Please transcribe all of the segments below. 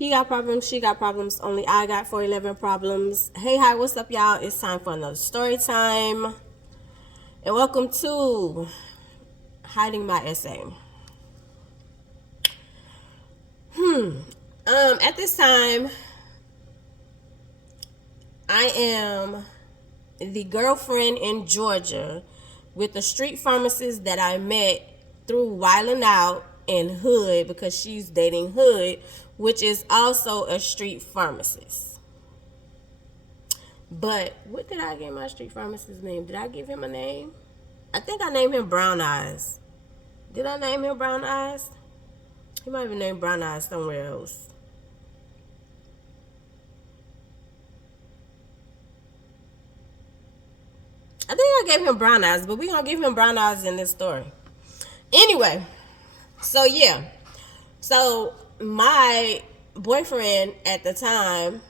He got problems, she got problems, only I got 411 problems. Hey, hi, what's up, y'all? It's time for another story time. And welcome to Hiding My Essay. At this time, I am the girlfriend in Georgia with the street pharmacist that I met through Wildin' Out in Hood, because she's dating Hood, which is also a street pharmacist. But what did I give my street pharmacist's name? Did I give him a name? I think I named him Brown Eyes. Did I name him Brown Eyes? He might have been named Brown Eyes somewhere else. I think I gave him Brown Eyes, but we're going to give him Brown Eyes in this story. Anyway, so yeah. So my boyfriend at the time,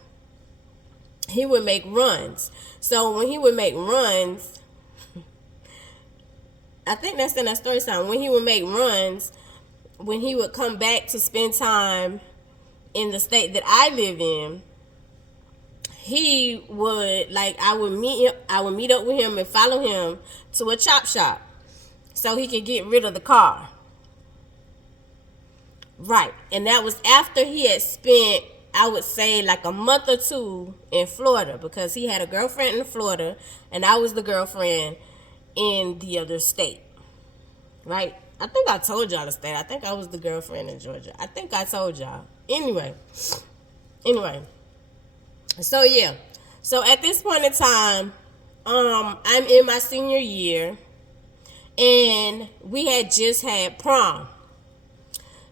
he would make runs. So when he would make runs, I think that's in that story time. When he would make runs, when he would come back to spend time in the state that I live in, he would, like, I would meet up with him and follow him to a chop shop so he could get rid of the car. Right. And that was after he had spent, I would say, like a month or two in Florida, because he had a girlfriend in Florida and I was the girlfriend in the other state. Right? I think I told y'all the state. I think I was the girlfriend in Georgia. I think I told y'all. Anyway. So yeah. So at this point in time, I'm in my senior year and we had just had prom.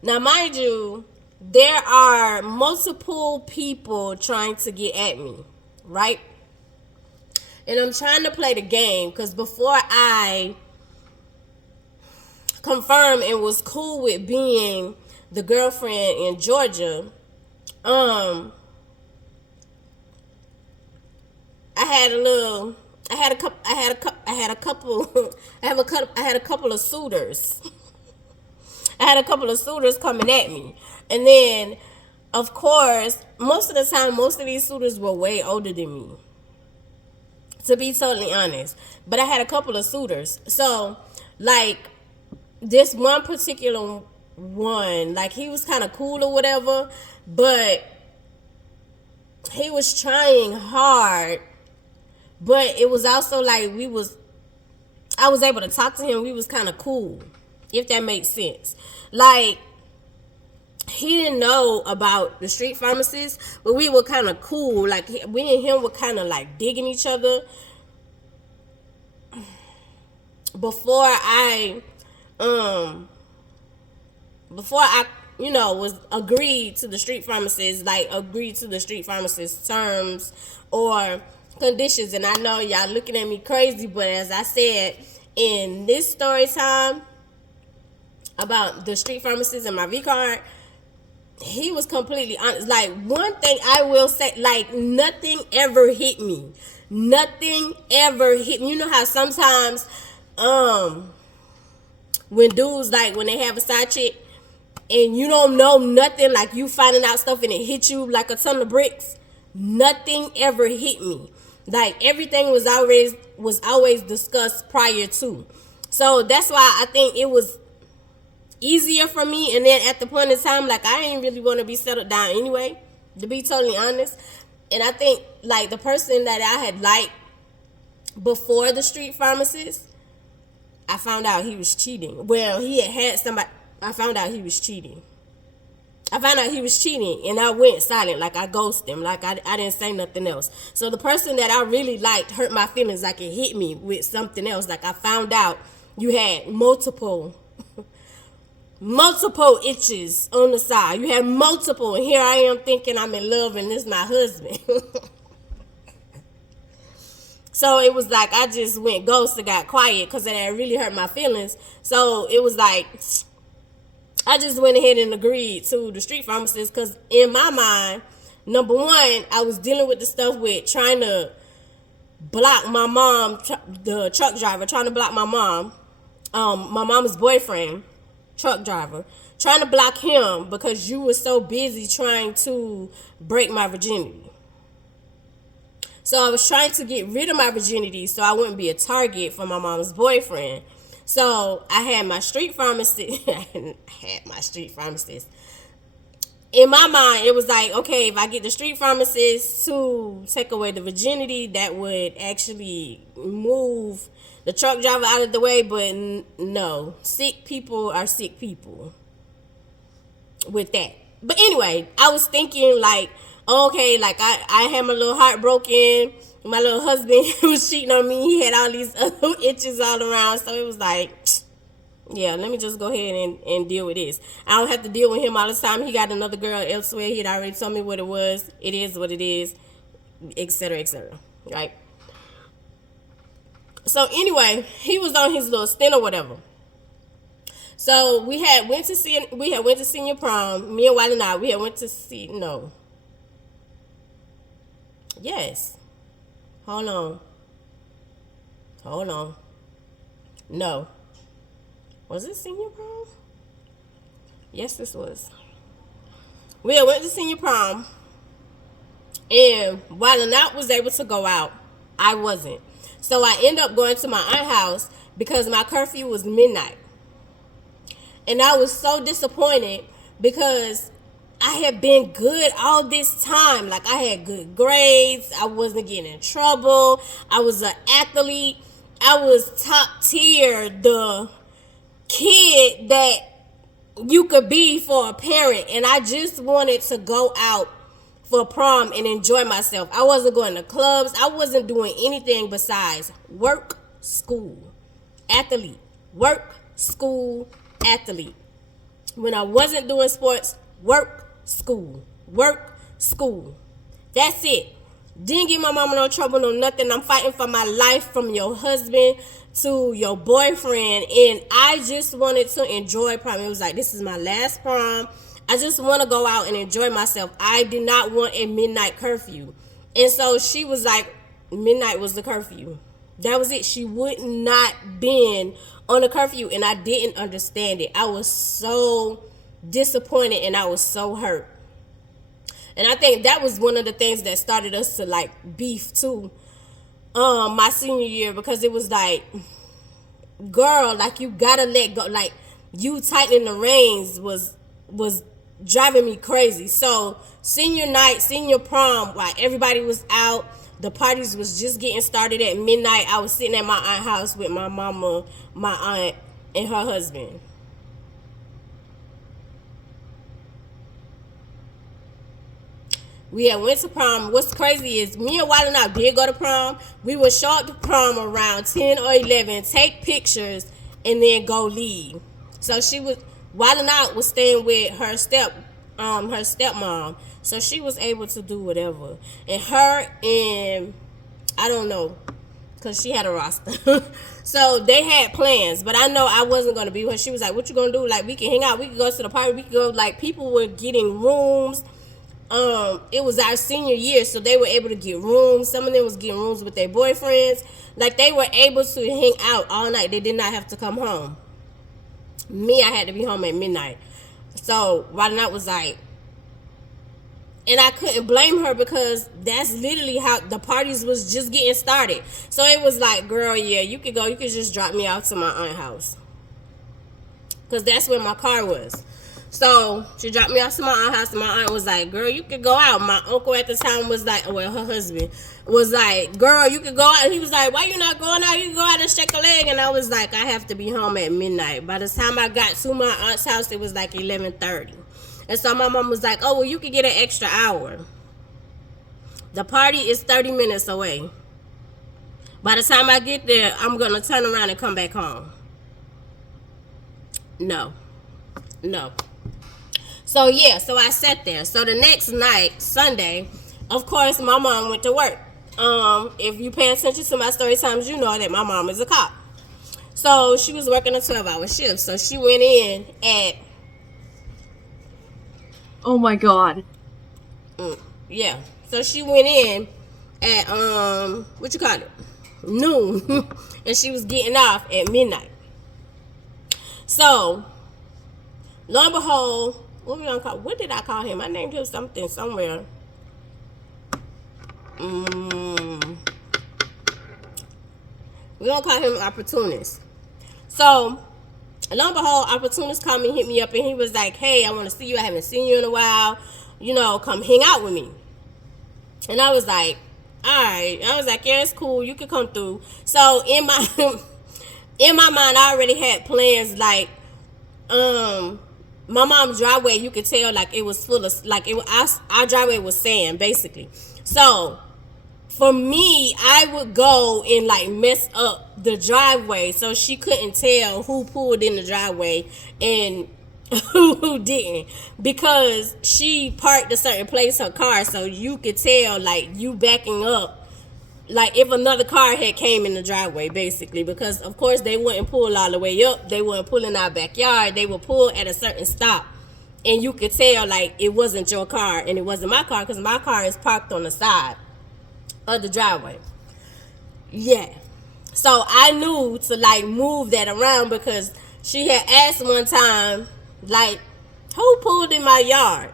Now, mind you, there are multiple people trying to get at me, right? And I'm trying to play the game, because before I confirmed and was cool with being the girlfriend in Georgia, I had a couple of suitors. I had a couple of suitors coming at me. And then, of course, most of the time, most of these suitors were way older than me, to be totally honest. But I had a couple of suitors. So, like, this one particular one, like, he was kind of cool or whatever, but he was trying hard. But it was also like I was able to talk to him. We was kind of cool, if that makes sense. Like, he didn't know about the street pharmacist, but we were kind of cool. Like, we and him were kind of like digging each other. Before I was agreed to the street pharmacist, terms or conditions. And I know y'all looking at me crazy, but as I said in this story time about the street pharmacist and my V card, he was completely honest. Like, one thing I will say, like, nothing ever hit me. Nothing ever hit me. You know how sometimes when dudes, like, when they have a side chick and you don't know nothing, like, you finding out stuff and it hit you like a ton of bricks. Nothing ever hit me. Like, everything was always discussed prior to. So that's why I think it was easier for me. And then at the point in time, like, I didn't really want to be settled down anyway, to be totally honest. And I think, like, the person that I had liked before the street pharmacist, I found out he was cheating. Well, he had somebody. I found out he was cheating. And I went silent. Like, I ghosted him. Like, I didn't say nothing else. So the person that I really liked hurt my feelings. Like, it hit me with something else. Like, I found out you had multiple itches on the side. You had multiple, and here I am thinking I'm in love and this is my husband. So it was like I just went ghost and got quiet because it had really hurt my feelings. So it was like I just went ahead and agreed to the street pharmacist, because in my mind, number one, I was dealing with the stuff with trying to block my mom, the truck driver, trying to block my mom, my mom's boyfriend, truck driver, trying to block him because you were so busy trying to break my virginity. So I was trying to get rid of my virginity so I wouldn't be a target for my mom's boyfriend. So I had my street pharmacist. In my mind, it was like, okay, if I get the street pharmacist to take away the virginity, that would actually move the truck driver out of the way. But no, sick people are sick people with that. But anyway, I was thinking like, okay, like I had my little heart broken. My little husband was cheating on me. He had all these other itches all around. So it was like, yeah, let me just go ahead and deal with this. I don't have to deal with him all the time. He got another girl elsewhere. He had already told me what it was. It is what it is, etc., etc. Right? So anyway, he was on his little stint or whatever. So we had went to senior prom. Me and Wiley and I, we had went to see, no. Yes. Hold on. No. Was it senior prom? Yes, this was. We had went to senior prom, and while Annette was able to go out, I wasn't. So I ended up going to my aunt's house because my curfew was midnight. And I was so disappointed because I had been good all this time. Like, I had good grades. I wasn't getting in trouble. I was an athlete. I was top tier, the kid that you could be for a parent. And I just wanted to go out for prom and enjoy myself. I wasn't going to clubs. I wasn't doing anything besides work, school, athlete. Work, school, athlete. When I wasn't doing sports, work, school. Work, school. That's it. Didn't get my mama no trouble, no nothing. I'm fighting for my life from your husband to your boyfriend. And I just wanted to enjoy prom. It was like, this is my last prom. I just want to go out and enjoy myself. I did not want a midnight curfew. And so she was like, midnight was the curfew. That was it. She would not been on a curfew, and I didn't understand it. I was so disappointed, and I was so hurt. And I think that was one of the things that started us to like beef too, my senior year, because it was like, girl, like, you gotta let go. Like, you tightening the reins was driving me crazy. So senior night, senior prom, while everybody was out, the parties was just getting started at midnight. I was sitting at my aunt's house with my mama, my aunt, and her husband. We had went to prom. What's crazy is me and Wiley and I did go to prom. We would show up to prom around 10 or 11, take pictures, and then go leave. So Wiley and I was staying with her stepmom. So she was able to do whatever. And her and, I don't know, because she had a roster. So they had plans, but I know I wasn't going to be with her. She was like, what you going to do? Like, we can hang out. We can go to the party. We can go, like, people were getting rooms. It was our senior year, so they were able to get rooms. Some of them was getting rooms with their boyfriends. Like, they were able to hang out all night. They did not have to come home. Me, I had to be home at midnight. So Wiley and I was like, and I couldn't blame her because that's literally how the parties was just getting started. So it was like, girl, yeah, you could go. You could just drop me off to my aunt's house, because that's where my car was. So she dropped me off to my aunt's house, and my aunt was like, girl, you could go out. My uncle at the time was like, well, her husband was like, girl, you could go out. And he was like, why you not going out? You can go out and shake a leg. And I was like, I have to be home at midnight. By the time I got to my aunt's house, it was like 11:30. And so my mom was like, oh, well, you could get an extra hour. The party is 30 minutes away. By the time I get there, I'm going to turn around and come back home. No. So, yeah, so I sat there. So the next night, Sunday, of course, my mom went to work. If you pay attention to my story times, you know that my mom is a cop. So she was working a 12-hour shift. So she went in at... Oh my God. Yeah. So she went in at, noon. And she was getting off at midnight. So Lo and behold, what did I call him? I named him something somewhere. We're gonna call him Opportunist. So, lo and behold, Opportunist called me, hit me up, and he was like, hey, I want to see you. I haven't seen you in a while. You know, come hang out with me. And I was like, all right. I was like, yeah, it's cool. You can come through. So, in my in my mind, I already had plans. Like, my mom's driveway, you could tell, like, it was full of, like, our driveway was sand, basically. So, for me, I would go and, like, mess up the driveway so she couldn't tell who pulled in the driveway and who didn't, because she parked a certain place her car, so you could tell, like, you backing up, like, if another car had came in the driveway, basically, because of course they wouldn't pull all the way up, they wouldn't pull in our backyard, they would pull at a certain stop, and you could tell, like, it wasn't your car and it wasn't my car, because my car is parked on the side of the driveway. Yeah. So I knew to, like, move that around, because she had asked one time, like, who pulled in my yard?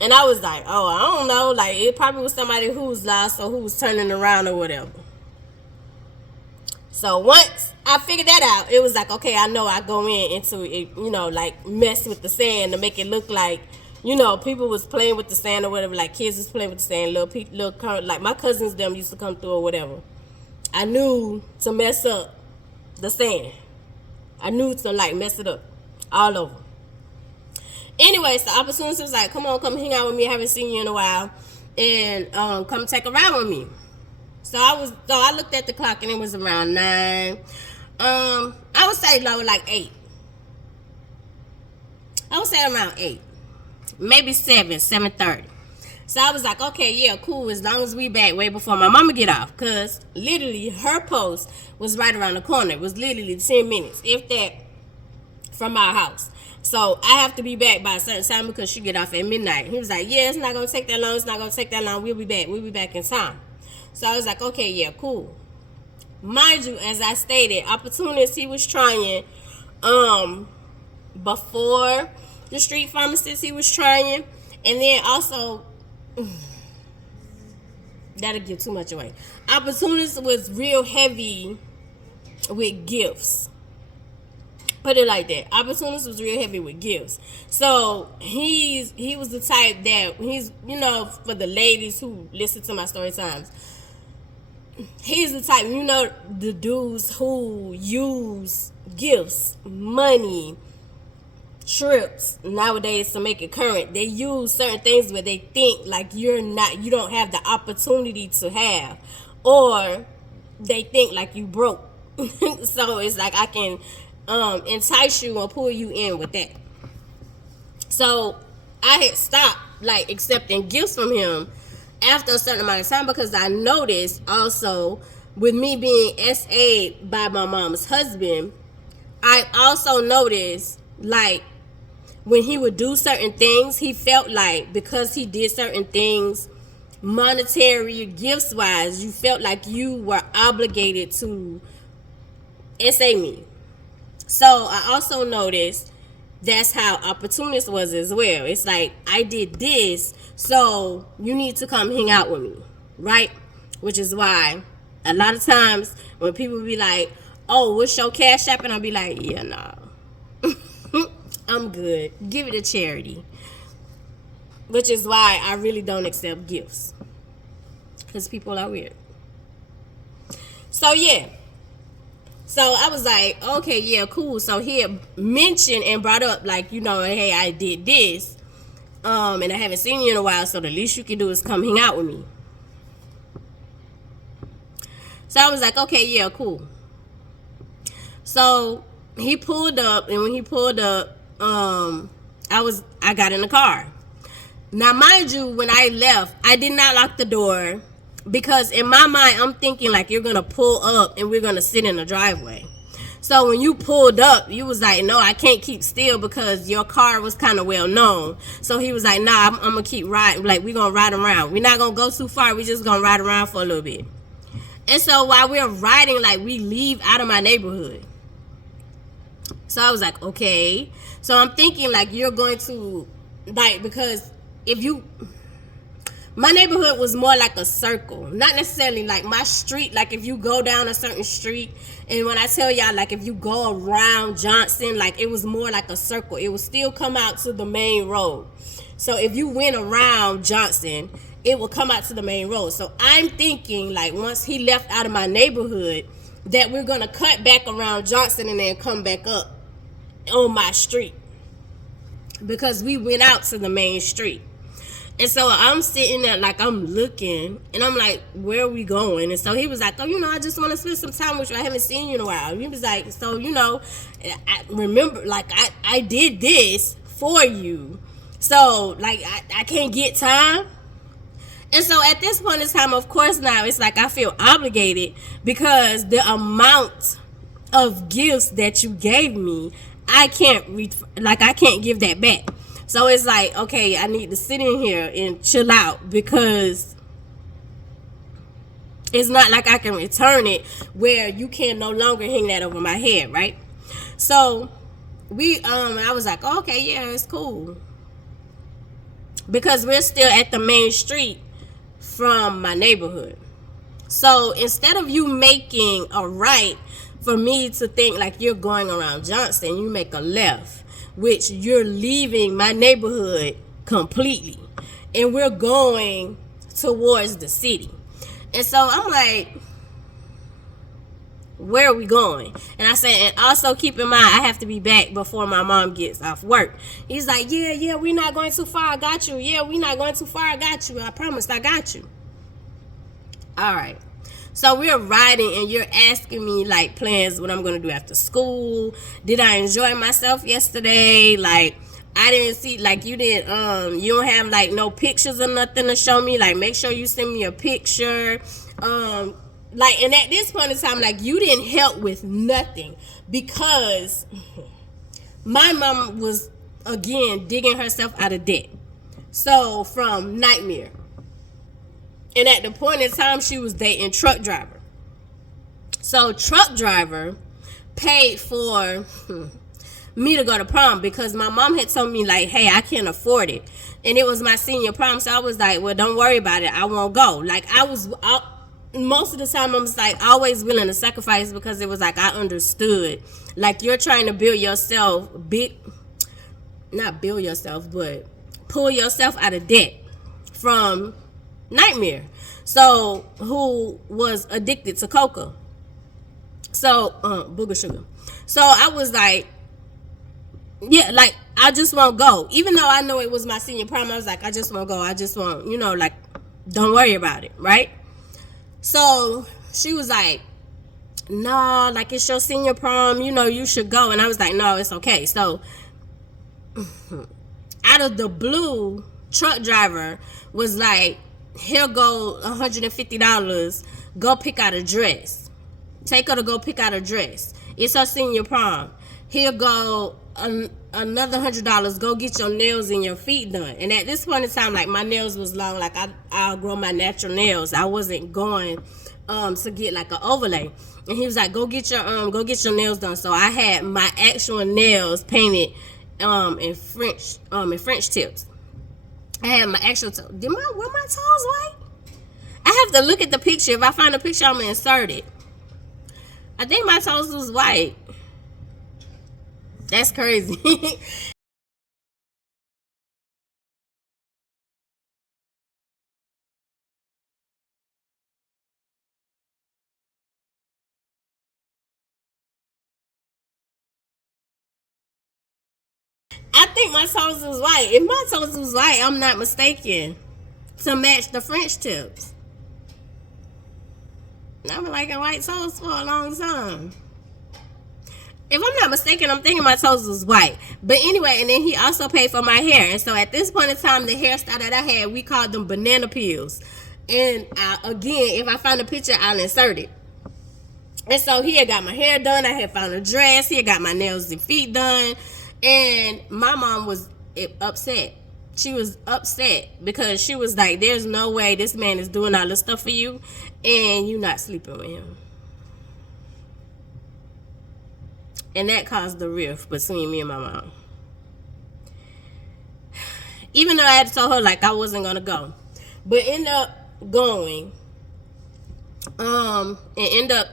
And I was like, oh, I don't know. Like, it probably was somebody who was lost or who was turning around or whatever. So once I figured that out, it was like, okay, I know I go into it, you know, like, mess with the sand to make it look like, you know, people was playing with the sand or whatever, like kids was playing with the sand, like my cousins them used to come through or whatever. I knew to mess up the sand. I knew to, like, mess it up all over. Anyways, the Opportunist was like, come on, come hang out with me. I haven't seen you in a while. And come take a ride with me. So I looked at the clock and it was around 9. I would say like 8. I would say around 8. Maybe 7:30. So I was like, okay, yeah, cool, as long as we back way before my mama get off. Because literally her post was right around the corner. It was literally 10 minutes, if that, from our house. So I have to be back by a certain time because she get off at midnight. He was like, yeah, it's not going to take that long. It's not going to take that long. We'll be back. We'll be back in time. So I was like, okay, yeah, cool. Mind you, as I stated, Opportunist, he was trying, before the street pharmacist, he was trying. And then also, that'll give too much away. Opportunist was real heavy with gifts. Put it like that. Opportunist was real heavy with gifts. So he was the type that he's, you know, for the ladies who listen to my story times, he's the type, you know, the dudes who use gifts, money, trips nowadays to make it current. They use certain things where they think like you don't have the opportunity to have, or they think like you broke. So it's like I can entice you or pull you in with that. So I had stopped like accepting gifts from him after a certain amount of time, because I noticed also with me being SA'd by my mom's husband, I also noticed like when he would do certain things, he felt like because he did certain things monetary gifts wise, you felt like you were obligated to SA me. So I also noticed that's how Opportunist was as well. It's like, I did this, so you need to come hang out with me, right? Which is why a lot of times when people be like, oh, what's your cash app? And I'll be like, yeah, nah. I'm good. Give it to charity. Which is why I really don't accept gifts. Because people are weird. So, yeah. So, I was like, okay, yeah, cool. So, he had mentioned and brought up, like, you know, hey, I did this. And I haven't seen you in a while, so the least you can do is come hang out with me. So, I was like, okay, yeah, cool. So, he pulled up, and when he pulled up, I got in the car. Now, mind you, when I left, I did not lock the door, because in my mind, I'm thinking like you're gonna pull up and we're gonna sit in the driveway. So when you pulled up, you was like, no, I can't keep still because your car was kind of well known. So he was like, nah, I'm gonna keep riding. Like, we're gonna ride around. We're not gonna go too far. We're just gonna ride around for a little bit. And so while we're riding, like, we leave out of my neighborhood. So I was like, okay. So I'm thinking like you're going to, like, because if you, my neighborhood was more like a circle, not necessarily like my street. Like if you go down a certain street, and when I tell y'all, like if you go around Johnson, like it was more like a circle. It would still come out to the main road. So if you went around Johnson, it would come out to the main road. So I'm thinking like once he left out of my neighborhood, that we're gonna cut back around Johnson and then come back up on my street, because we went out to the main street. And so I'm sitting there like I'm looking, and I'm like, where are we going? And so he was like, oh, I just want to spend some time with you. I haven't seen you in a while. He was like, so, I remember, like, I did this for you. So, like, I can't get time. And so at this point in time, of course, now it's like I feel obligated, because the amount of gifts that you gave me, I can't give that back. So it's like, okay, I need to sit in here and chill out, because it's not like I can return it where you can no longer hang that over my head, right? So I was like, oh, okay, yeah, it's cool, because we're still at the main street from my neighborhood. So instead of you making a right for me to think like you're going around Johnson, you make a left, which you're leaving my neighborhood completely, and we're going towards the city. And so I'm like, where are we going? And I said, and also keep in mind, I have to be back before my mom gets off work. He's like, yeah, we're not going too far, I got you. Yeah, we're not going too far, I got you. I promised, I got you. All right. So we're riding, and you're asking me like plans, what I'm gonna do after school. Did I enjoy myself yesterday? Like I didn't see, like you didn't you don't have like no pictures or nothing to show me. Like make sure you send me a picture. Like, and at this point in time, like you didn't help with nothing, because my mom was again digging herself out of debt. So from Nightmare. And at the point in time, she was dating truck driver. So truck driver paid for me to go to prom, because my mom had told me like, hey, I can't afford it. And it was my senior prom. So I was like, well, don't worry about it, I won't go. Like most of the time I was like always willing to sacrifice, because it was like I understood. Like you're trying to build yourself, not build yourself, but pull yourself out of debt from Nightmare, so who was addicted to coca, so booger sugar. So I was like, yeah, like I just won't go, even though I know it was my senior prom. I was like, I just won't go, I just won't, like don't worry about it, right? So she was like, no, like it's your senior prom, you should go. And I was like, no, it's okay. So out of the blue, truck driver was like, he'll go $150, go pick out a dress. Take her to go pick out a dress. It's her senior prom. He'll go another $100, go get your nails and your feet done. And at this point in time, like my nails was long, like I'll grow my natural nails. I wasn't going to get like an overlay. And he was like, go get your nails done. So I had my actual nails painted in French tips. I had my actual toes. Were my toes white? I have to look at the picture. If I find a picture, I'm going to insert it. I think my toes was white. That's crazy. I think my toes was white. If my toes was white, I'm not mistaken, to match the French tips. I've been liking white toes for a long time. If I'm not mistaken, I'm thinking my toes was white. But anyway, and then he also paid for my hair. And so at this point in time, the hairstyle that I had, we called them banana peels. And again, if I find a picture, I'll insert it. And so he had got my hair done. I had found a dress. He had got my nails and feet done. And my mom was upset. She was upset because she was like, there's no way this man is doing all this stuff for you and you not sleeping with him. And that caused the rift between me and my mom. Even though I had told her like I wasn't gonna go. But end up going. And end up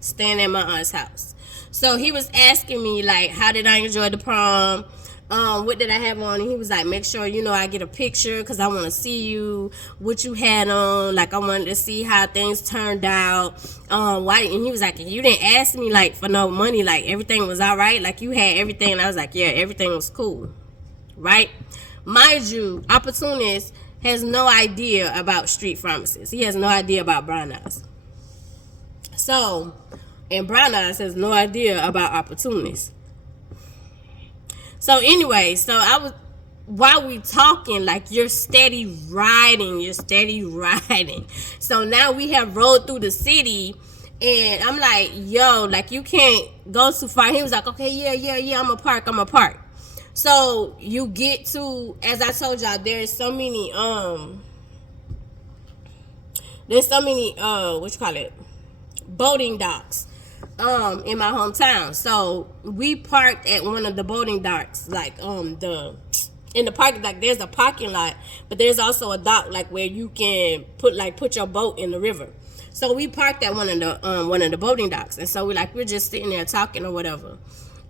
staying at my aunt's house. So he was asking me like, how did I enjoy the prom? What did I have on? And he was like, make sure I get a picture because I want to see you, what you had on. Like I wanted to see how things turned out. Why? And he was like, you didn't ask me like for no money. Like everything was all right. Like you had everything. And I was like, yeah, everything was cool, right? Mind you, opportunist has no idea about street pharmacists. He has no idea about brown eyes. So, and brown eyes has no idea about opportunists. So anyway, while we talking, like you're steady riding. So now we have rode through the city, and I'm like, yo, like you can't go too far. He was like, okay, yeah, I'm a park. So you get to, as I told y'all, there's so many boating docks in my hometown. So we parked at one of the boating docks, like in the parking, like there's a parking lot, but there's also a dock like where you can put your boat in the river. So we parked at one of the boating docks, and so we're just sitting there talking or whatever.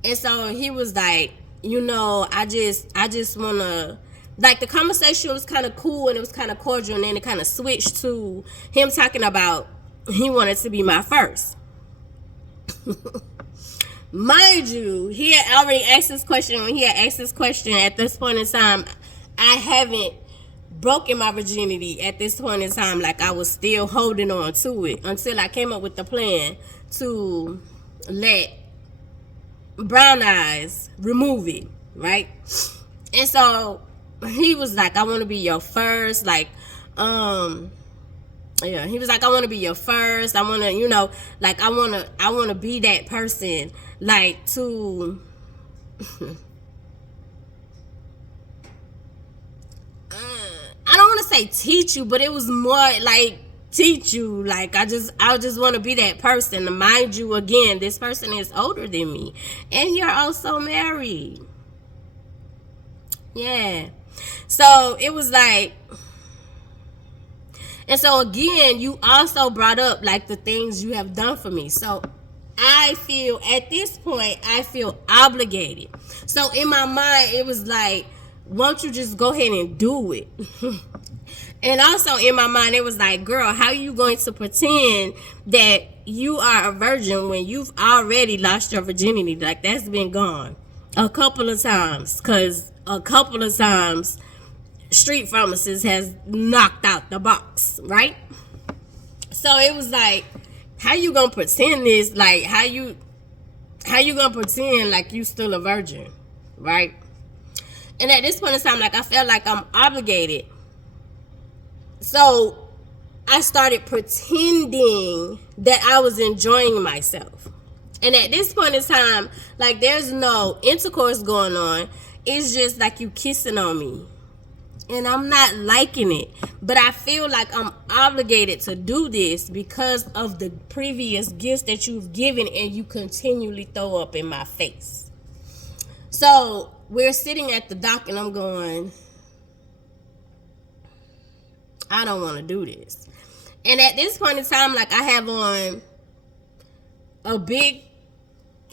And so he was like, I just wanna, like, the conversation was kind of cool and it was kind of cordial, and then it kind of switched to him talking about he wanted to be my first. Mind you, he had already asked this question. When he had asked this question, at this point in time, I haven't broken my virginity at this point in time. Like, I was still holding on to it until I came up with the plan to let brown eyes remove it, right? And so he was like, I want to be your first, like, yeah, he was like, I want to be your first. I want to, like, I want to be that person, like, to, I don't want to say teach you, but it was more like teach you. Like, I just want to be that person. And mind you, again, this person is older than me, and you're also married. Yeah. So it was like, and so again, you also brought up like the things you have done for me. So I feel at this point, I feel obligated. So in my mind, it was like, won't you just go ahead and do it? And also in my mind, it was like, girl, how are you going to pretend that you are a virgin when you've already lost your virginity? Like, that's been gone a couple of times, because a couple of times street pharmacist has knocked out the box, right? So it was like, how you gonna pretend this? Like, how you gonna pretend like you still a virgin, right? And at this point in time, like, I felt like I'm obligated. So I started pretending that I was enjoying myself. And at this point in time, like, there's no intercourse going on. It's just like you kissing on me. And I'm not liking it. But I feel like I'm obligated to do this because of the previous gifts that you've given and you continually throw up in my face. So we're sitting at the dock and I'm going, I don't want to do this. And at this point in time, like, I have on a big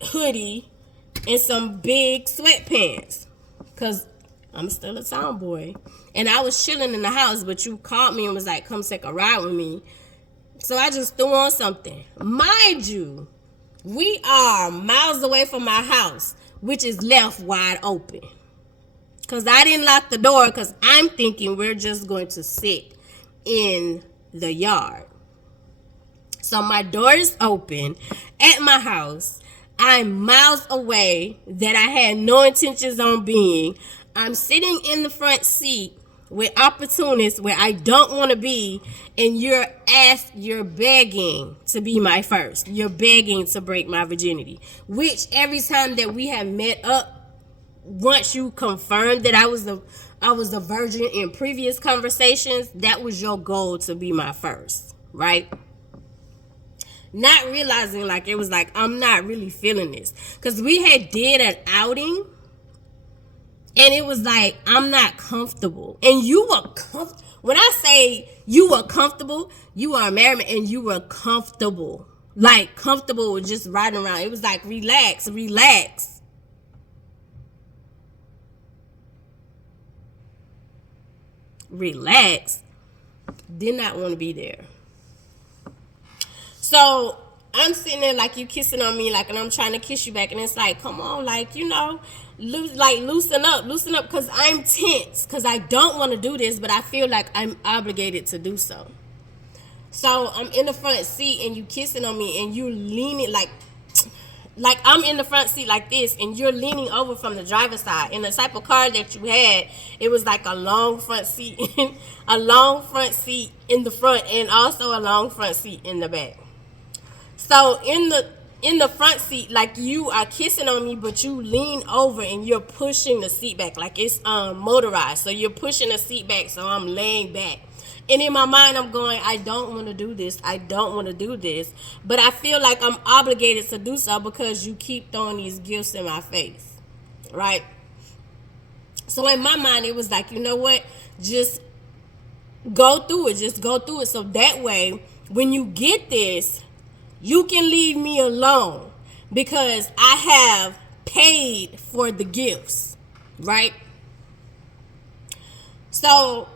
hoodie and some big sweatpants because I'm still a tomboy. And I was chilling in the house, but you called me and was like, come take a ride with me. So I just threw on something. Mind you, we are miles away from my house, which is left wide open. Because I didn't lock the door because I'm thinking we're just going to sit in the yard. So my door is open at my house. I'm miles away that I had no intentions on being. I'm sitting in the front seat with opportunists where I don't want to be, and you're begging to be my first. You're begging to break my virginity. Which every time that we have met up, once you confirmed that I was a virgin in previous conversations, that was your goal, to be my first, right? not realizing like it was like I'm not really feeling this, because we had did an outing and it was like I'm not comfortable, and you were comfortable. When I say you were comfortable, you are a married man and you were comfortable, like comfortable with just riding around. It was like relax, relax. Relax. Did not want to be there. So I'm sitting there like you kissing on me, like, and I'm trying to kiss you back, and it's like, come on, like, you know, loosen up, because I'm tense, because I don't want to do this, but I feel like I'm obligated to do so. So I'm in the front seat, and you kissing on me, and you leaning like I'm in the front seat like this, and you're leaning over from the driver's side. And the type of car that you had, it was like a long front seat, a long front seat in the front, and also a long front seat in the back. So in the front seat, like, you are kissing on me, but you lean over and you're pushing the seat back, like it's motorized. So you're pushing the seat back, so I'm laying back. And in my mind, I'm going, I don't want to do this. I don't want to do this. But I feel like I'm obligated to do so because you keep throwing these gifts in my face, right? So in my mind, it was like, you know what? Just go through it. Just go through it. So that way, when you get this, you can leave me alone because I have paid for the gifts, right? So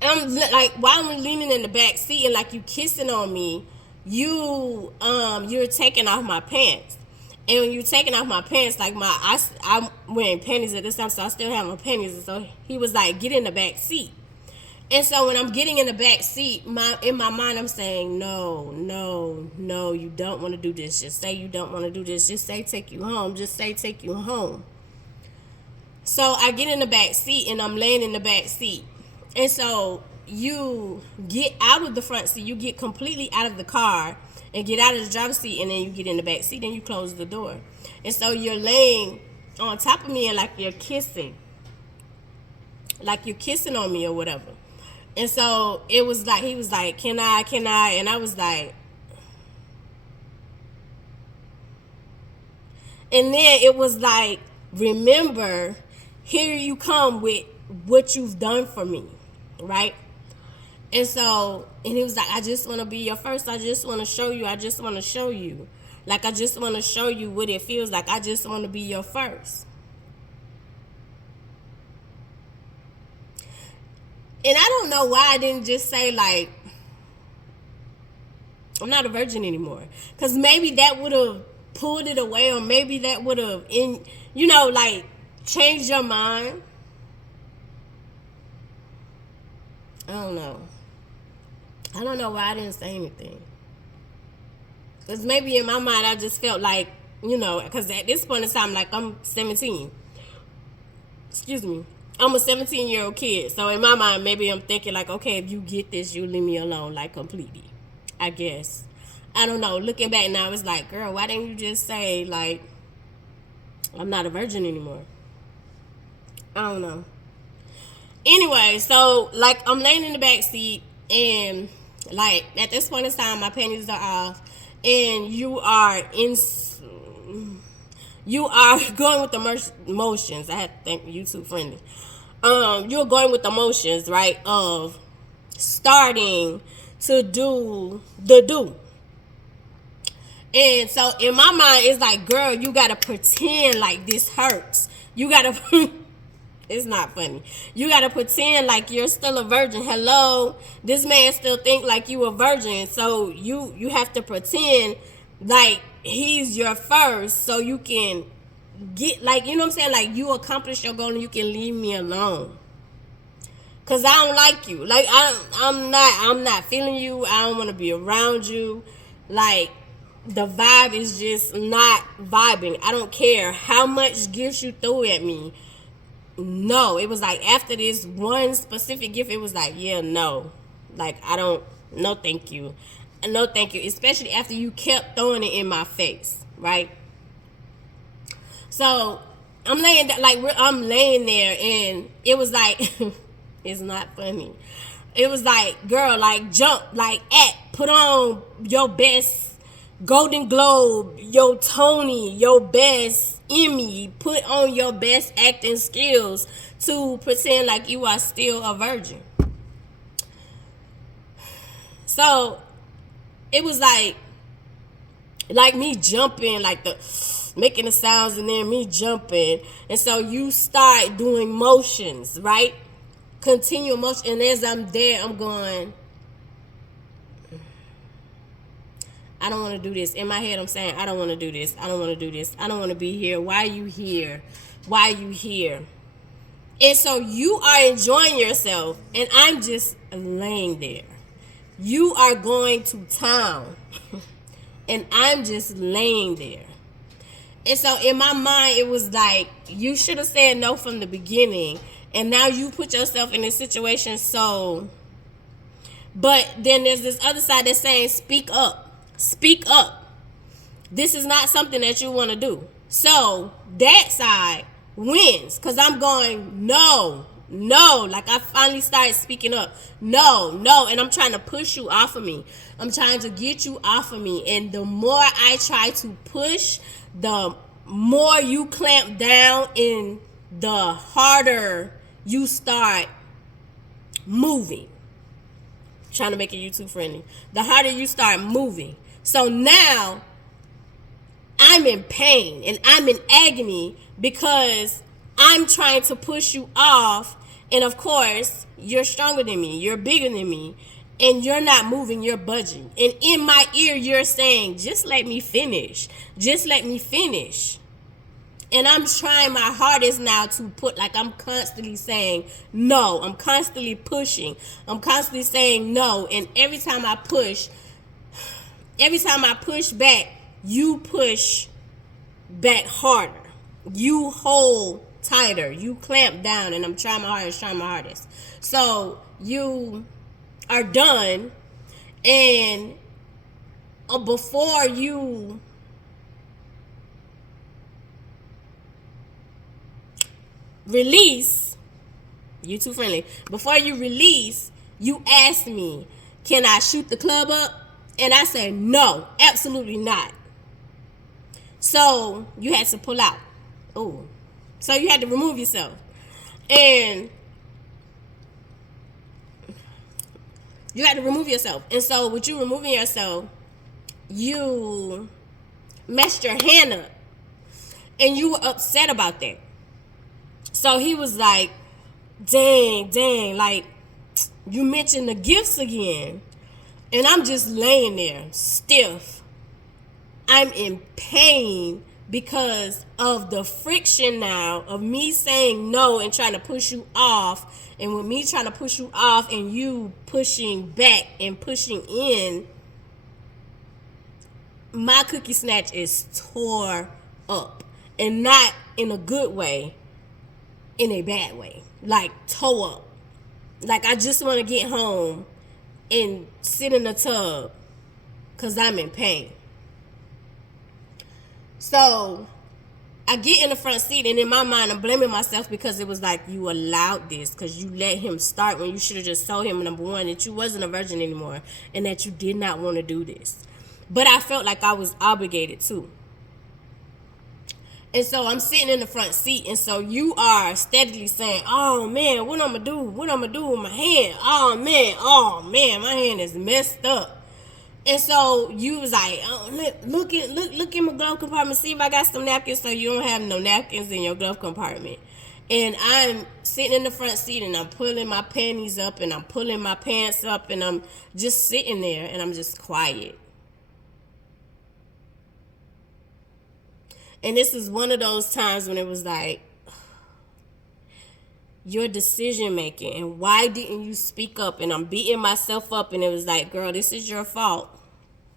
I'm like, while I'm leaning in the back seat and like you kissing on me, you're taking off my pants. And when you're taking off my pants, like I'm wearing panties at this time, so I still have my panties. And so he was like, get in the back seat. And so when I'm getting in the back seat, in my mind, I'm saying, no, you don't want to do this. Just say you don't want to do this. Just say take you home. Just say take you home. So I get in the back seat, and I'm laying in the back seat. And so you get out of the front seat. You get completely out of the car and get out of the driver's seat, and then you get in the back seat, and you close the door. And so you're laying on top of me, and like you're kissing on me or whatever. And so it was like, he was like, can I? And I was like, and then it was like, remember, here you come with what you've done for me, right? And so, and he was like, I just want to be your first. I just want to show you. Like, I just want to show you what it feels like. I just want to be your first. And I don't know why I didn't just say, like, I'm not a virgin anymore. Because maybe that would have pulled it away, or maybe that would have, like, changed your mind. I don't know. I don't know why I didn't say anything. Because maybe in my mind I just felt like, because at this point in time, like, I'm 17. Excuse me. I'm a 17-year-old kid. So in my mind, maybe I'm thinking like, okay, if you get this, you leave me alone, like, completely. I guess. I don't know. Looking back now, it's like, girl, why didn't you just say, like, I'm not a virgin anymore? I don't know. Anyway, so, like, I'm laying in the back seat, and, like, at this point in time, my panties are off, and you are going with the motions. I have to thank YouTube friendly. You're going with the motions, right, of starting to do the do. And so in my mind, it's like, girl, you got to pretend like this hurts. You got to, it's not funny. You got to pretend like you're still a virgin. Hello, this man still think like you a virgin. So you have to pretend like he's your first, so you can get, like, you know what I'm saying? Like, you accomplish your goal and you can leave me alone. Cause I don't like you. Like, I'm not feeling you. I don't want to be around you. Like, the vibe is just not vibing. I don't care how much gifts you throw at me. No, it was like after this one specific gift, it was like, yeah, no. Like, no thank you. No thank you. Especially after you kept throwing it in my face, right? So I'm laying there, and it was like It's not funny. It was like, girl, like jump, like act, put on your best Golden Globe, your Tony, your best Emmy, put on your best acting skills to pretend like you are still a virgin. So it was like me jumping, like the making the sounds and then me jumping. And so you start doing motions, right? Continue motion. And as I'm there, I'm going, I don't want to do this. In my head, I'm saying, I don't want to do this. I don't want to do this. I don't want to be here. Why are you here? Why are you here? And so you are enjoying yourself, and I'm just laying there. You are going to town, and I'm just laying there. And so in my mind, it was like, you should have said no from the beginning, and now you put yourself in this situation. So, but then there's this other side that's saying, speak up. Speak up. This is not something that you want to do. So that side wins, because I'm going, no. Like I finally started speaking up. No. And I'm trying to push you off of me. I'm trying to get you off of me. And the more I try to push, the more you clamp down, and the harder you start moving. Trying to make it YouTube friendly. The harder you start moving. So now I'm in pain and I'm in agony because I'm trying to push you off. And of course, you're stronger than me. You're bigger than me. And you're not moving. You're budging. And in my ear, you're saying, just let me finish. Just let me finish. And I'm trying my hardest now to put, like, I'm constantly saying no. I'm constantly pushing. I'm constantly saying no. And every time I push back, you push back harder. You hold tighter. You clamp down. And I'm trying my hardest. So you are done. And before you release, YouTube friendly, before you release, you asked me, can I shoot the club up? And I said, no, absolutely not. So you had to pull out. Oh, so you had to remove yourself. And you had to remove yourself. And so with you removing yourself, you messed your hand up. And you were upset about that. So he was like, dang, like, you mentioned the gifts again. And I'm just laying there, stiff. I'm in pain because of the friction now of me saying no and trying to push you off. And with me trying to push you off and you pushing back and pushing in, my cookie snatch is tore up. And not in a good way, in a bad way. Like, toe up. Like, I just want to get home and sit in the tub because I'm in pain. So I get in the front seat, and in my mind, I'm blaming myself because it was like, you allowed this because you let him start when you should have just told him, number one, that you wasn't a virgin anymore and that you did not want to do this. But I felt like I was obligated too. And so I'm sitting in the front seat, and so you are steadily saying, oh, man, what I'm going to do? What I'm going to do with my hand? Oh, man, my hand is messed up. And so you was like, oh, look in my glove compartment, see if I got some napkins. So you don't have no napkins in your glove compartment. And I'm sitting in the front seat, and I'm pulling my panties up, and I'm pulling my pants up, and I'm just sitting there, and I'm just quiet. And this is one of those times when it was like, your decision making, and why didn't you speak up? And I'm beating myself up, and it was like, girl, this is your fault.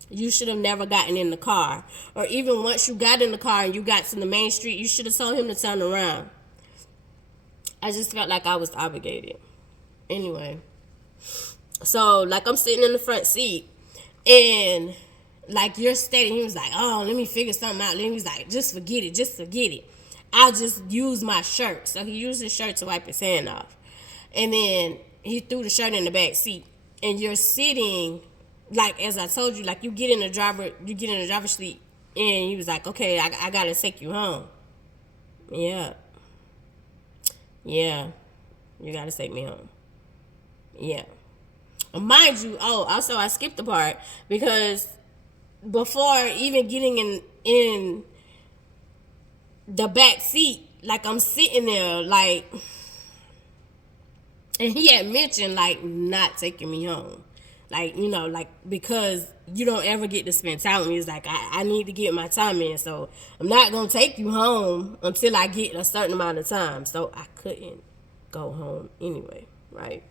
You should have never gotten in the car. Or even once you got in the car and you got to the main street, you should have told him to turn around. I just felt like I was obligated. Anyway, so like I'm sitting in the front seat, and like you're steady. He was like, oh, let me figure something out. And he was like, just forget it. I'll just use my shirt. So he used his shirt to wipe his hand off. And then he threw the shirt in the back seat. And you're sitting, like as I told you, like you get in the driver's seat, and he was like, okay, I gotta take you home. Yeah. Yeah. You gotta take me home. Yeah. Mind you, also I skipped the part because before even getting in the back seat, like I'm sitting there, like, and he had mentioned like not taking me home, like, like, because you don't ever get to spend time with me. It's like I need to get my time in, so I'm not gonna take you home until I get a certain amount of time. So I couldn't go home anyway, right?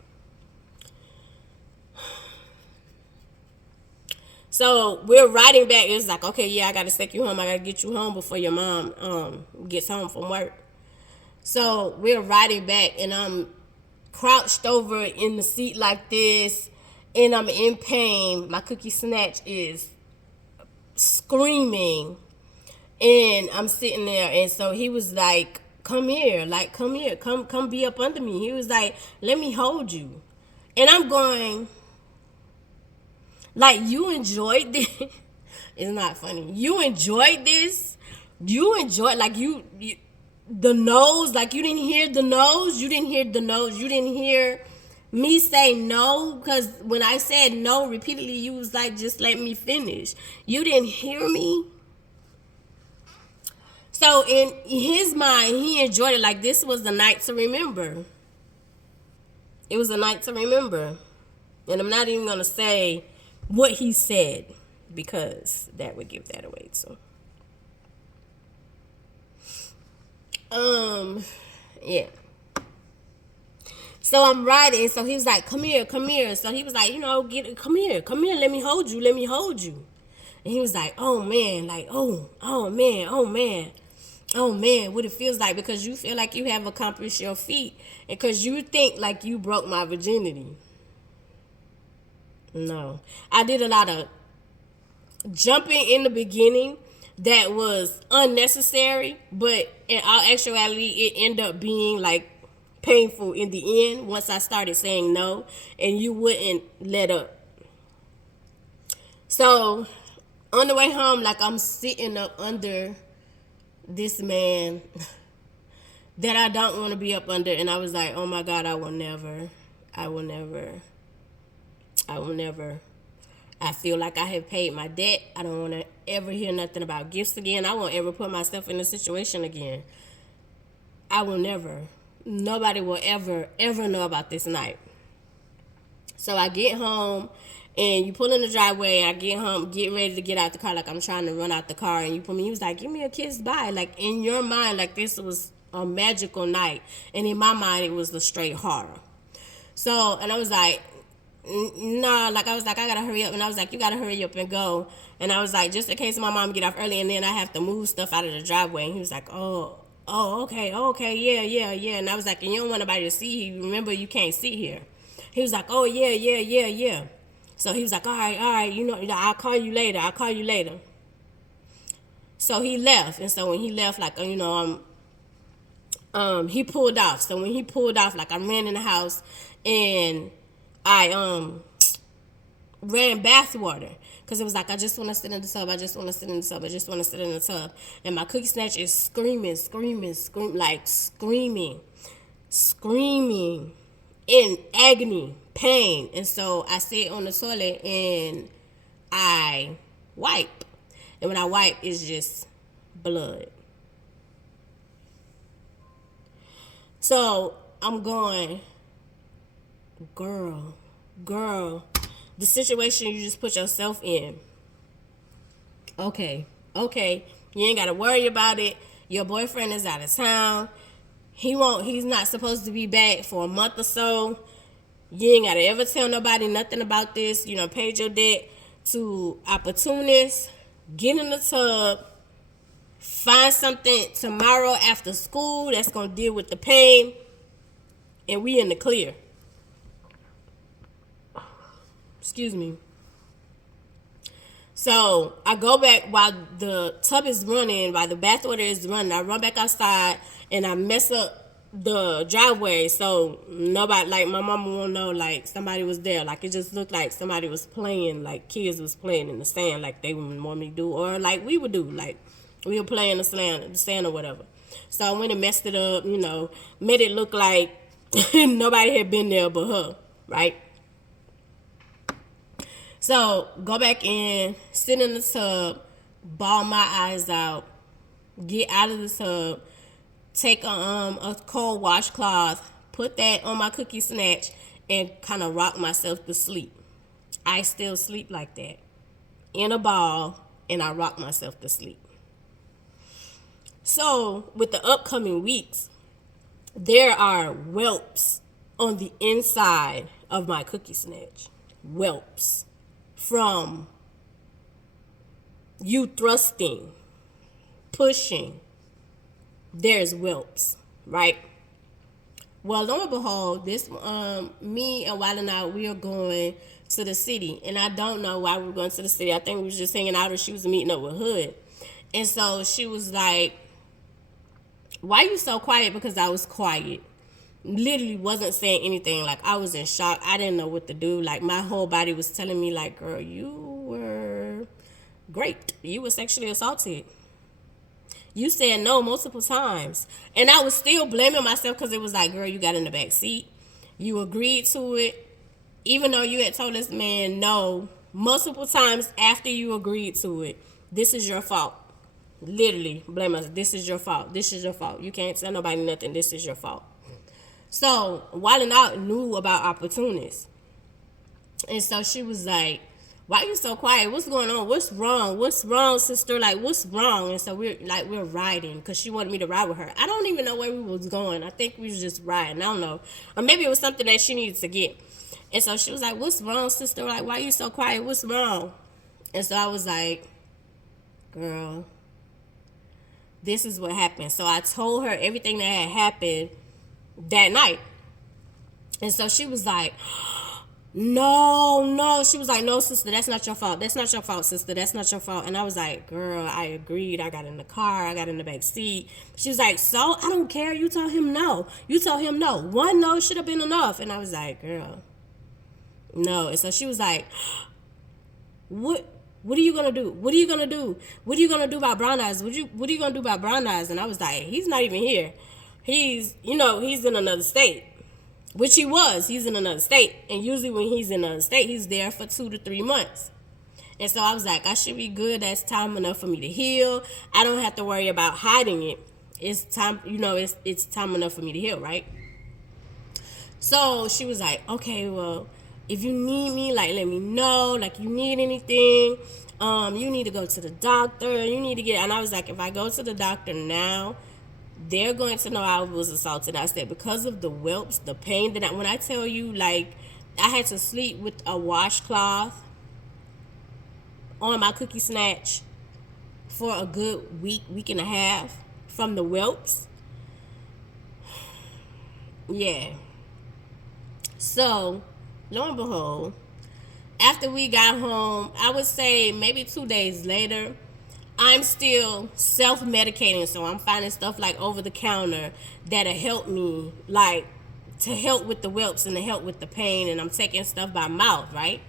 So we're riding back. It's like, okay, yeah, I gotta take you home. I gotta get you home before your mom gets home from work. So we're riding back, and I'm crouched over in the seat like this, and I'm in pain. My cookie snatch is screaming, and I'm sitting there. And so he was like, come here, come be up under me. He was like, let me hold you. And I'm going, like, you enjoyed this? It's not funny. You enjoyed this? You enjoyed, like, you the nose, like, you didn't hear the nose? You didn't hear the nose? You didn't hear me say no? Because when I said no repeatedly, you was like, just let me finish. You didn't hear me? So in his mind, he enjoyed it like this was the night to remember. It was a night to remember. And I'm not even going to say what he said because that would give that away too. Yeah. So I'm riding. So he was like, come here. So he was like, come here, let me hold you. And he was like, oh man, like, oh man, what it feels like, because you feel like you have accomplished your feat, and because you think like you broke my virginity. No, I did a lot of jumping in the beginning that was unnecessary, but in all actuality, it ended up being like painful in the end once I started saying no, and you wouldn't let up. So on the way home, like, I'm sitting up under this man that I don't want to be up under, and I was like, oh my God, I will never. I feel like I have paid my debt. I don't want to ever hear nothing about gifts again. I won't ever put myself in a situation again. I will never. Nobody will ever know about this night. So I get home, and you pull in the driveway. I get home, get ready to get out the car, like I'm trying to run out the car, and you pull me. He was like, give me a kiss, bye. Like, in your mind, like this was a magical night, and in my mind, it was a straight horror. So, and I was like, nah, like, I was like, I gotta hurry up. And I was like, you gotta hurry up and go. And I was like, just in case my mom get off early, and then I have to move stuff out of the driveway. And he was like, okay, yeah. And I was like, and you don't want nobody to see you. Remember, you can't sit here. He was like, oh, yeah. So he was like, all right, I'll call you later. So he left. And so when he left, like, he pulled off. So when he pulled off, like, I ran in the house, and I ran bath water, because it was like, I just want to sit in the tub. And my cookie snatch is screaming, in agony, pain. And so I sit on the toilet, and I wipe. And when I wipe, it's just blood. So I'm going, girl, the situation you just put yourself in. Okay. You ain't got to worry about it. Your boyfriend is out of town. He's not supposed to be back for a month or so. You ain't got to ever tell nobody nothing about this. You know, paid your debt to opportunists. Get in the tub. Find something tomorrow after school that's going to deal with the pain. And we in the clear. Excuse me. So I go back while the tub is running, while the bath water is running. I run back outside, and I mess up the driveway, so nobody, like my mama won't know like somebody was there. Like it just looked like somebody was playing, like kids was playing in the sand, like they would normally do, or like we would do, like we would play in the sand or whatever. So I went and messed it up, made it look like nobody had been there but her, right? So go back in, sit in the tub, bawl my eyes out, get out of the tub, take a cold washcloth, put that on my cookie snatch, and kind of rock myself to sleep. I still sleep like that, in a ball, and I rock myself to sleep. So with the upcoming weeks, there are whelps on the inside of my cookie snatch. Whelps from you thrusting, pushing. There's whelps, right? Well, lo and behold, this me and Wiley out, we are going to the city, and I don't know why we were going to the city. I think we was just hanging out, or she was meeting up with Hood, and so she was like, "Why you so quiet?" Because I was quiet, literally wasn't saying anything. Like I was in shock. I didn't know what to do. Like my whole body was telling me, like, "Girl, you were great. You were sexually assaulted. You said no multiple times." And I was still blaming myself because it was like, girl, you got in the back seat. You agreed to it. Even though you had told this man no multiple times after you agreed to it. This is your fault. Literally blame us. This is your fault. This is your fault. You can't tell nobody nothing. This is your fault. So Wildin' Out knew about opportunists. And so she was like, "Why are you so quiet? What's going on? What's wrong? What's wrong, sister? Like, what's wrong?" And so we're riding because she wanted me to ride with her. I don't even know where we was going. I think we was just riding. I don't know. Or maybe it was something that she needed to get. And so she was like, "What's wrong, sister? Like, why are you so quiet? What's wrong?" And so I was like, "Girl, this is what happened." So I told her everything that had happened that night. And so she was like, no. She was like, "No, sister, that's not your fault. That's not your fault, sister. That's not your fault." And I was like, "Girl, I agreed. I got in the car. I got in the back seat." She was like, "So? I don't care. You told him no. You told him no. One no should have been enough." And I was like, "Girl, no." And so she was like, What are you gonna do? What are you gonna do? What are you gonna do about Brown Eyes? What are you gonna do about Brown Eyes?" And I was like, "He's not even here. He's in another state." Which he was. He's in another state. And usually when he's in another state, he's there for 2 to 3 months. And so I was like, I should be good. That's time enough for me to heal. I don't have to worry about hiding it. It's time, it's time enough for me to heal, right? So she was like, "Okay, well, if you need me, like, let me know. Like, you need anything, you need to go to the doctor. You need to get..." And I was like, if I go to the doctor now, they're going to know I was assaulted. I said, because of the whelps, the pain that when I tell you, like, I had to sleep with a washcloth on my cookie snatch for a good week and a half from the whelps. Yeah. So, lo and behold, after we got home, I would say maybe 2 days later, I'm still self-medicating. So I'm finding stuff like over the counter that'll help me, like to help with the whelps and to help with the pain. And I'm taking stuff by mouth, right?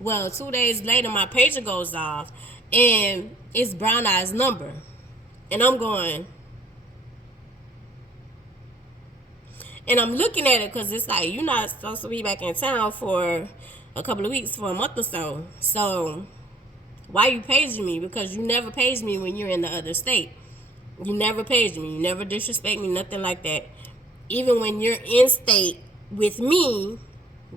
Well, 2 days later, my pager goes off and it's Brown Eyes' number. And I'm going, and I'm looking at it because it's like, you're not supposed to be back in town for a couple of weeks, for a month or so. So why you paging me? Because you never page me when you're in the other state. You never page me. You never disrespect me, nothing like that. Even when you're in state with me,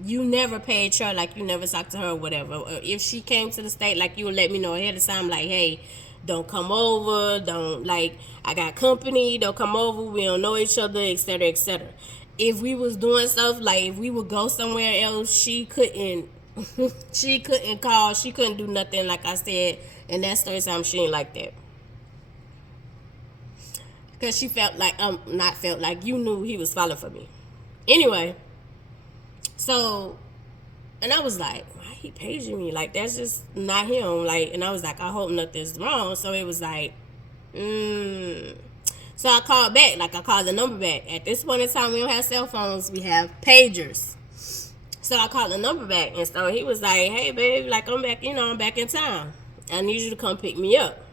you never paid her, like you never talked to her or whatever. Or if she came to the state, like you would let me know ahead of time, like, "Hey, don't come over. Don't, like, I got company. Don't come over. We don't know each other, etc., etc." If we was doing stuff, like if we would go somewhere else, she couldn't she couldn't call, she couldn't do nothing. Like I said in that story time, she ain't like that. Because she felt like, not felt like, you knew he was falling for me. Anyway, so, and I was like, why he paging me? Like, that's just not him. Like, and I was like, I hope nothing's wrong. So it was like, So So I called back, like I called the number back. At this point in time, we don't have cell phones, we have pagers. So I called the number back, and so he was like, "Hey, babe, like I'm back, I'm back in town. I need you to come pick me up."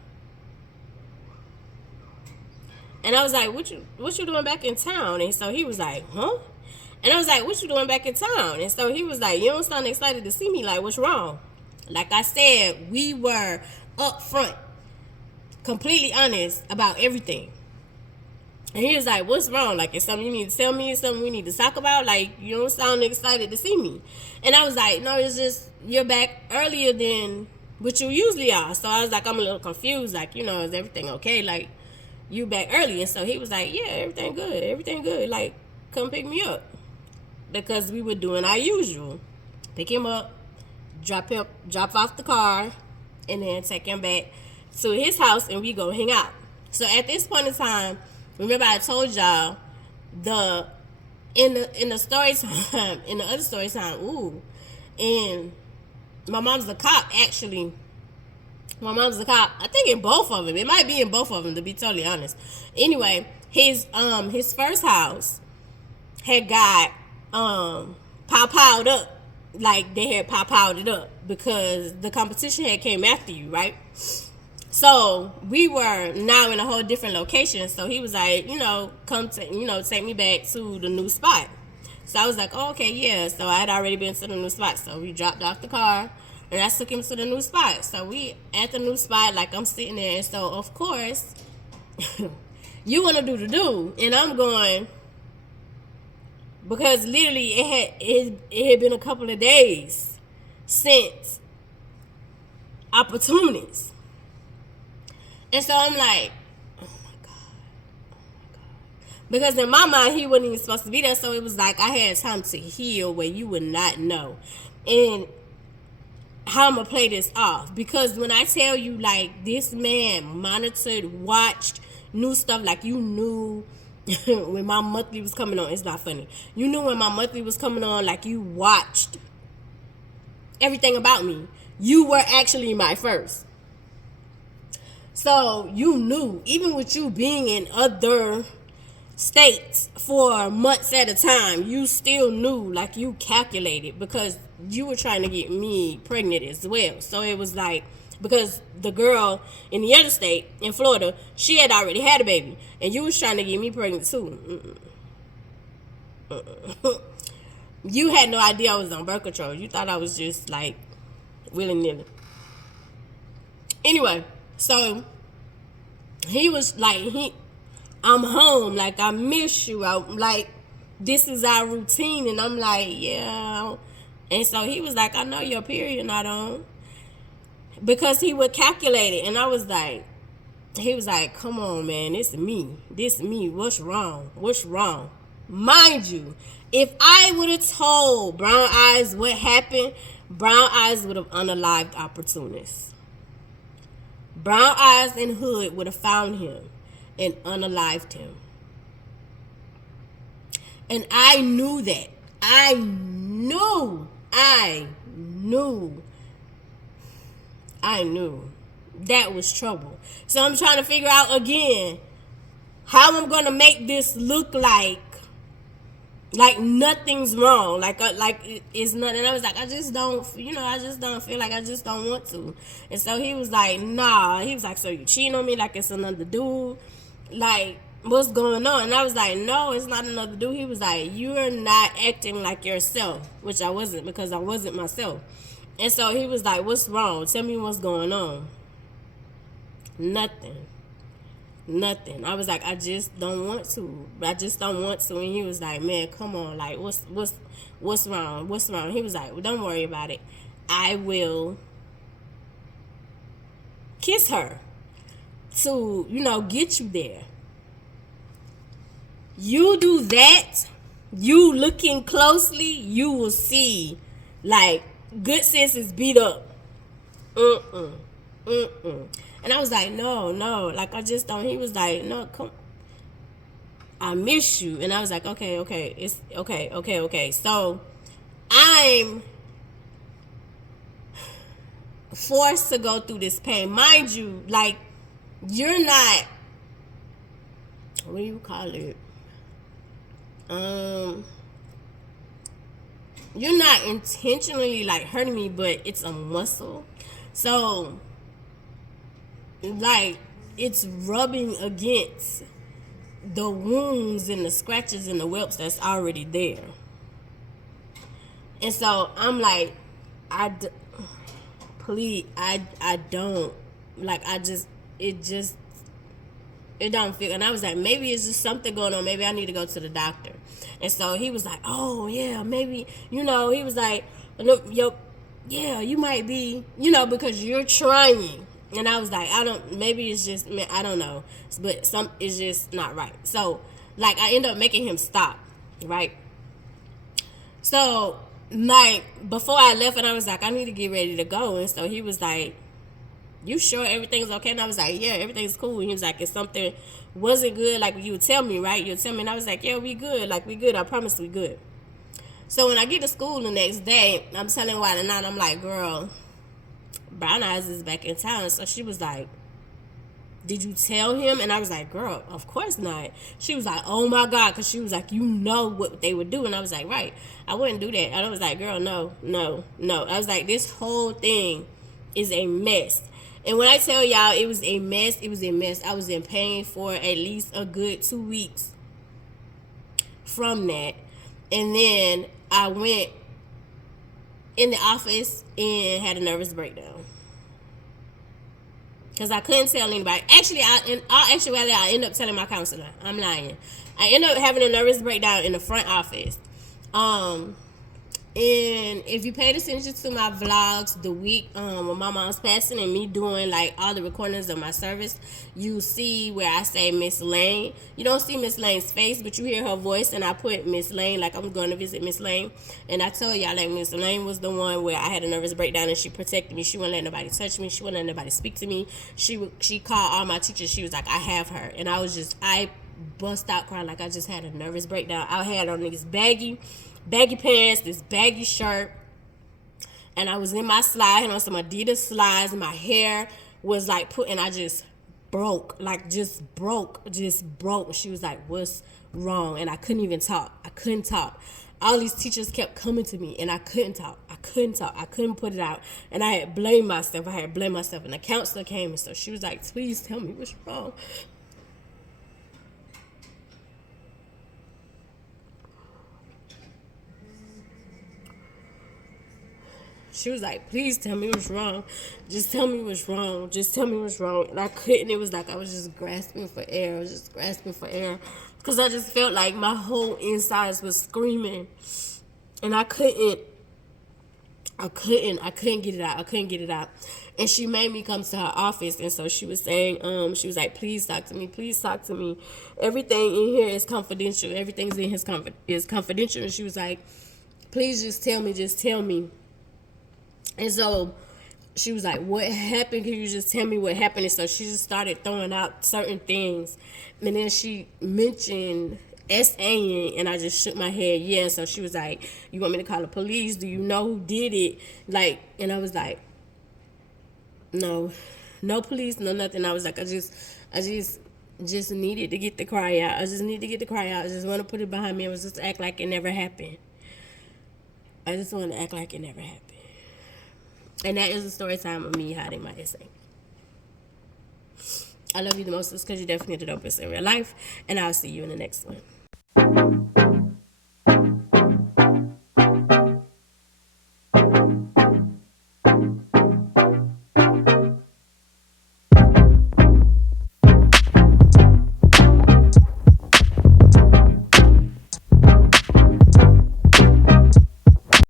And I was like, "What you doing back in town?" And so he was like, "Huh?" And I was like, "What you doing back in town?" And so he was like, "You don't sound excited to see me. Like, what's wrong?" Like I said, we were up front, completely honest about everything. And he was like, "What's wrong? Like, it's something you need to tell me? Something we need to talk about? Like, you don't sound excited to see me." And I was like, "No, it's just you're back earlier than what you usually are." So I was like, I'm a little confused. Like, is everything okay? Like, you back early. And so he was like, "Yeah, everything good. Everything good. Like, come pick me up." Because we were doing our usual. Pick him up, drop off the car, and then take him back to his house, and we go hang out. So at this point in time, remember I told y'all in the story time, in the other story time, and my mom's a cop actually. My mom's a cop. I think in both of them. It might be in both of them, to be totally honest. Anyway, his first house had got piled up. Like they had piled it up because the competition had came after you, right? So we were now in a whole different location. So he was like, come to, take me back to the new spot. So I was like, oh, okay, yeah. So I had already been to the new spot. So we dropped off the car and I took him to the new spot. So we at the new spot, like I'm sitting there. And so, of course, you want to do the do. And I'm going, because literally it had been a couple of days since opportunities. And so I'm like, oh my God. Because in my mind, he wasn't even supposed to be there. So it was like I had time to heal where you would not know. And how I'm going to play this off. Because when I tell you, like, this man monitored, watched, knew stuff, like you knew when my monthly was coming on. It's not funny. You knew when my monthly was coming on, like you watched everything about me. You were actually my first. So you knew, even with you being in other states for months at a time, you still knew, like you calculated, because you were trying to get me pregnant as well. So it was like, because the girl in the other state, in Florida, she had already had a baby, and you was trying to get me pregnant too. You had no idea I was on birth control. You thought I was just like willy-nilly. Anyway, so he was like, I'm home, like I miss you. I'm like, this is our routine. And I'm like, yeah. And so he was like, I know your period not on. Because he would calculate it. And I was like, he was like, come on, man, this me. What's wrong? Mind you, if I would have told Brown Eyes what happened, Brown Eyes would have unalived opportunists. Brown Eyes and Hood would have found him and unalived him. And I knew that. I knew. That was trouble. So I'm trying to figure out again how I'm going to make this look like nothing's wrong, like it's nothing. And I was like, I just don't feel like, I just don't want to. And so he was like, nah. He was like, so you cheating on me like it's another dude? Like, what's going on? And I was like, no, it's not another dude. He was like, you're not acting like yourself, which I wasn't, because I wasn't myself. And so he was like, what's wrong? Tell me what's going on. Nothing. I was like, I just don't want to. And he was like, man, come on, like, what's wrong? He was like, well, don't worry about it. I will kiss her to, get you there. You do that, you looking closely, you will see, like, good sis is beat up. And I was like, no, like, I just don't. He was like, no, come, I miss you. And I was like, okay, it's okay. So I'm forced to go through this pain. Mind you, like, you're not what do you call it? Um, you're not intentionally like hurting me, but it's a muscle. So, like, it's rubbing against the wounds and the scratches and the whelps that's already there. And so I'm like, please, I don't, like, it don't feel. And I was like, maybe it's just something going on. Maybe I need to go to the doctor. And so he was like, oh yeah, maybe, he was like, look, yeah, you might be, because you're trying. And I was like, maybe it's just, I don't know, but it's just not right. So, like, I end up making him stop, right? So, like, before I left, and I was like, I need to get ready to go. And so he was like, you sure everything's okay? And I was like, yeah, everything's cool. And he was like, if something wasn't good, like, you would tell me, right? You would tell me. And I was like, yeah, we good. Like, we good. I promise we good. So when I get to school the next day, I'm telling White and I'm like, girl, Brown Eyes is back in town. So she was like, did you tell him? And I was like, girl, of course not. She was like, oh my God. Because she was like, you know what they would do. And I was like, right, I wouldn't do that. And I was like, girl, no. I was like, this whole thing is a mess. And when I tell y'all it was a mess, it was a mess. I was in pain for at least a good 2 weeks from that. And then I went in the office and had a nervous breakdown. Because I couldn't tell anybody. Actually, I ended up telling my counselor. I'm lying. I ended up having a nervous breakdown in the front office. And if you paid attention to my vlogs the week when my mom's passing and me doing like all the recordings of my service, you see where I say Miss Lane. You don't see Miss Lane's face, but you hear her voice, and I put Miss Lane, like I'm going to visit Miss Lane. And I told y'all, like, Miss Lane was the one where I had a nervous breakdown and she protected me. She wouldn't let nobody touch me. She wouldn't let nobody speak to me. She called all my teachers. She was like, I have her. And I bust out crying like I just had a nervous breakdown. I had on these baggy pants, this baggy shirt, and I was in my slide, and on some Adidas slides, and my hair was like and I just broke. She was like, what's wrong? And I couldn't even talk. I couldn't talk. All these teachers kept coming to me, and I couldn't talk. I couldn't put it out. And I had blamed myself. And the counselor came, and so she was like, please tell me what's wrong. She was like, please tell me what's wrong. Just tell me what's wrong. And I couldn't. It was like I was just grasping for air. Because I just felt like my whole insides was screaming. And I couldn't get it out. And she made me come to her office. And so she was saying, she was like, please talk to me. Everything in here is confidential. Everything's in his is confidential. And she was like, please just tell me. And so she was like, what happened? Can you just tell me what happened? And so she just started throwing out certain things. And then she mentioned SAing, and I just shook my head, yeah. And so she was like, you want me to call the police? Do you know who did it? Like, and I was like, no police, no nothing. I was like, I just needed to get the cry out. I just want to put it behind me. I was just act like it never happened. And that is the story time of me hiding my essay. I love you the most because you're definitely the dopest in real life. And I'll see you in the next one.